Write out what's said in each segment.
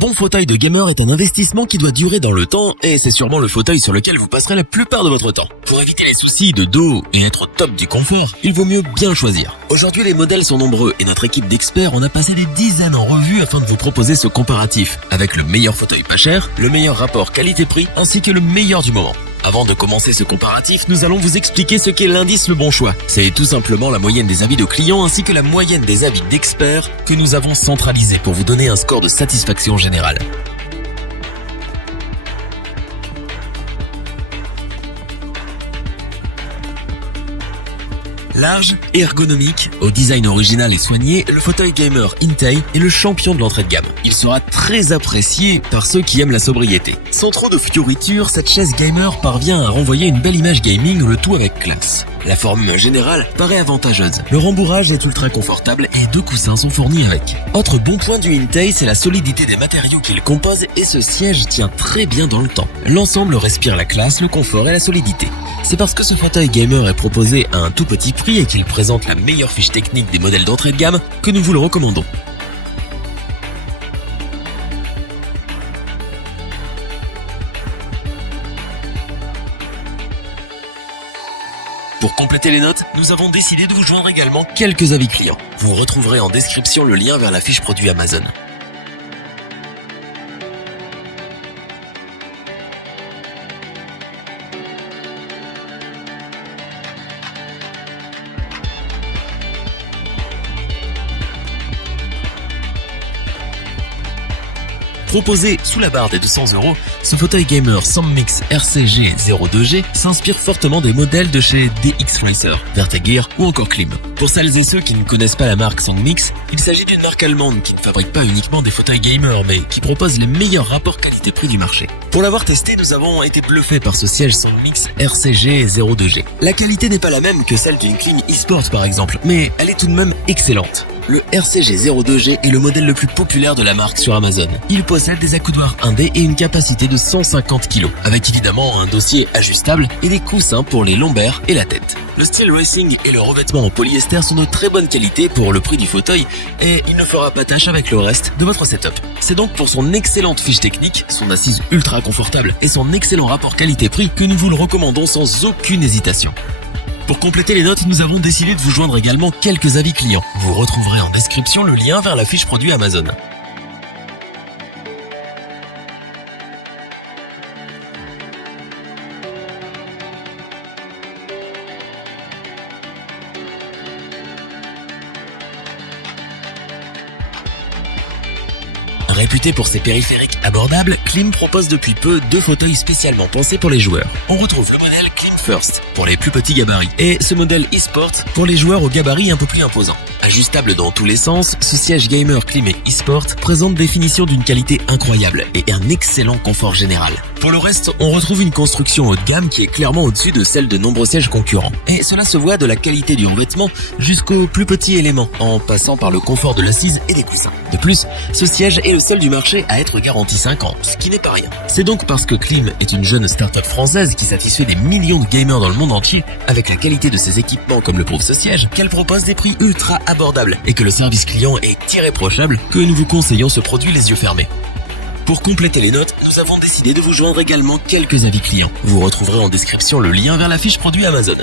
bon fauteuil de gamer est un investissement qui doit durer dans le temps et c'est sûrement le fauteuil sur lequel vous passerez la plupart de votre temps. Pour éviter les soucis de dos et être au top du confort, il vaut mieux bien choisir. Aujourd'hui, les modèles sont nombreux et notre équipe d'experts en a passé des dizaines en revue afin de vous proposer ce comparatif avec le meilleur fauteuil pas cher, le meilleur rapport qualité-prix ainsi que le meilleur du moment. Avant de commencer ce comparatif, nous allons vous expliquer ce qu'est l'indice Le Bon Choix. C'est tout simplement la moyenne des avis de clients ainsi que la moyenne des avis d'experts que nous avons centralisé pour vous donner un score de satisfaction générale. Large, ergonomique, au design original et soigné, le fauteuil gamer Intei est le champion de l'entrée de gamme. Il sera très apprécié par ceux qui aiment la sobriété. Sans trop de fioritures, cette chaise gamer parvient à renvoyer une belle image gaming, le tout avec classe. La forme générale paraît avantageuse. Le rembourrage est ultra confortable et 2 coussins sont fournis avec. Autre bon point du Intei, c'est la solidité des matériaux qu'il compose et ce siège tient très bien dans le temps. L'ensemble respire la classe, le confort et la solidité. C'est parce que ce fauteuil gamer est proposé à un tout petit prix et qu'il présente la meilleure fiche technique des modèles d'entrée de gamme que nous vous le recommandons. Pour compléter les notes, nous avons décidé de vous joindre également quelques avis clients. Vous retrouverez en description le lien vers la fiche produit Amazon. Proposé sous la barre des 200 €, ce fauteuil gamer Soundmix RCG 02G s'inspire fortement des modèles de chez DX Racer, Vertagear ou encore Klim. Pour celles et ceux qui ne connaissent pas la marque Soundmix, il s'agit d'une marque allemande qui ne fabrique pas uniquement des fauteuils gamer mais qui propose les meilleurs rapports qualité-prix du marché. Pour l'avoir testé, nous avons été bluffés par ce siège Soundmix RCG 02G. La qualité n'est pas la même que celle d'une Klim eSport par exemple, mais elle est tout de même excellente. Le RCG 02G est le modèle le plus populaire de la marque sur Amazon. Il possède des accoudoirs indés et une capacité de 150 kg, avec évidemment un dossier ajustable et des coussins pour les lombaires et la tête. Le style racing et le revêtement en polyester sont de très bonne qualité pour le prix du fauteuil et il ne fera pas tâche avec le reste de votre setup. C'est donc pour son excellente fiche technique, son assise ultra confortable et son excellent rapport qualité-prix que nous vous le recommandons sans aucune hésitation. Pour compléter les notes, nous avons décidé de vous joindre également quelques avis clients. Vous retrouverez en description le lien vers la fiche produit Amazon. Réputé pour ses périphériques abordables, Klim propose depuis peu 2 fauteuils spécialement pensés pour les joueurs. On retrouve le modèle Klim First pour les plus petits gabarits et ce modèle eSport pour les joueurs aux gabarits un peu plus imposants. Ajustable dans tous les sens, ce siège gamer Klim et eSport présente des finitions d'une qualité incroyable et un excellent confort général. Pour le reste, on retrouve une construction haut de gamme qui est clairement au-dessus de celle de nombreux sièges concurrents. Et cela se voit de la qualité du revêtement jusqu'aux plus petits éléments, en passant par le confort de l'assise et des coussins. De plus, ce siège est le seul du marché à être garanti 5 ans, ce qui n'est pas rien. C'est donc parce que Klim est une jeune start-up française qui satisfait des millions de gamers dans le monde entier avec la qualité de ses équipements comme le prouve ce siège, qu'elle propose des prix ultra abordables et que le service client est irréprochable, que nous vous conseillons ce produit les yeux fermés. Pour compléter les notes, nous avons décidé de vous joindre également quelques avis clients. Vous retrouverez en description le lien vers la fiche produit Amazon.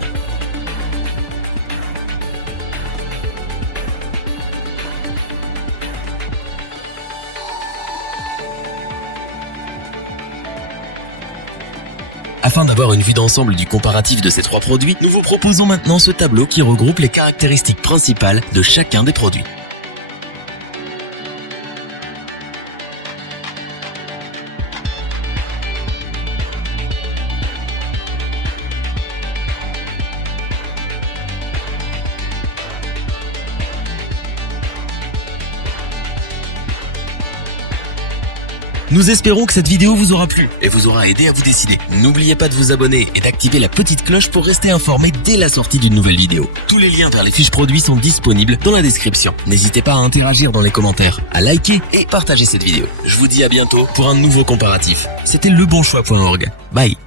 Afin d'avoir une vue d'ensemble du comparatif de ces 3 produits, nous vous proposons maintenant ce tableau qui regroupe les caractéristiques principales de chacun des produits. Nous espérons que cette vidéo vous aura plu et vous aura aidé à vous décider. N'oubliez pas de vous abonner et d'activer la petite cloche pour rester informé dès la sortie d'une nouvelle vidéo. Tous les liens vers les fiches produits sont disponibles dans la description. N'hésitez pas à interagir dans les commentaires, à liker et partager cette vidéo. Je vous dis à bientôt pour un nouveau comparatif. C'était lebonchoix.org. Bye.